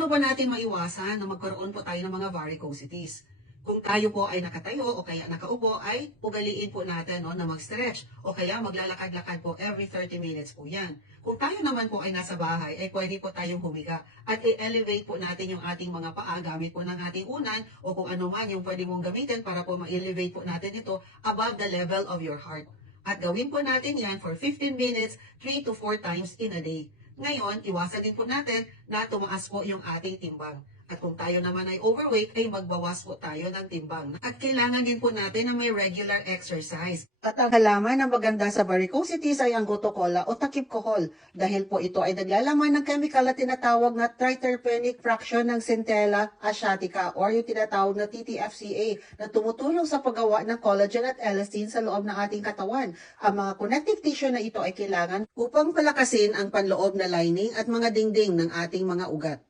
paano ba natin maiwasan na magkaroon po tayo ng mga varicosities? Kung tayo po ay nakatayo o kaya nakaupo ay ugaliin po natin no, na mag-stretch o kaya maglalakad-lakad po every 30 minutes po yan. Kung tayo naman po ay nasa bahay ay pwede po tayong humiga at i-elevate po natin yung ating mga paa gamit po ng ating unan o kung ano man yung pwede mong gamitin para po ma-elevate po natin ito above the level of your heart. At gawin po natin yan for 15 minutes, 3 to 4 times in a day. Ngayon, iwasan din po natin na tumaas po yung ating timbang. At kung tayo naman ay overweight, ay magbawas po tayo ng timbang. At kailangan din po natin na may regular exercise. At ang halaman na maganda sa varicosities ay ang gotokola o takip kohol dahil po ito ay naglalaman ng chemical na tinatawag na triterpenic fraction ng Centella asiatica or yung tinatawag na TTFCA na tumutulong sa paggawa ng collagen at elastin sa loob ng ating katawan. Ang mga connective tissue na ito ay kailangan upang palakasin ang panloob na lining at mga dingding ng ating mga ugat.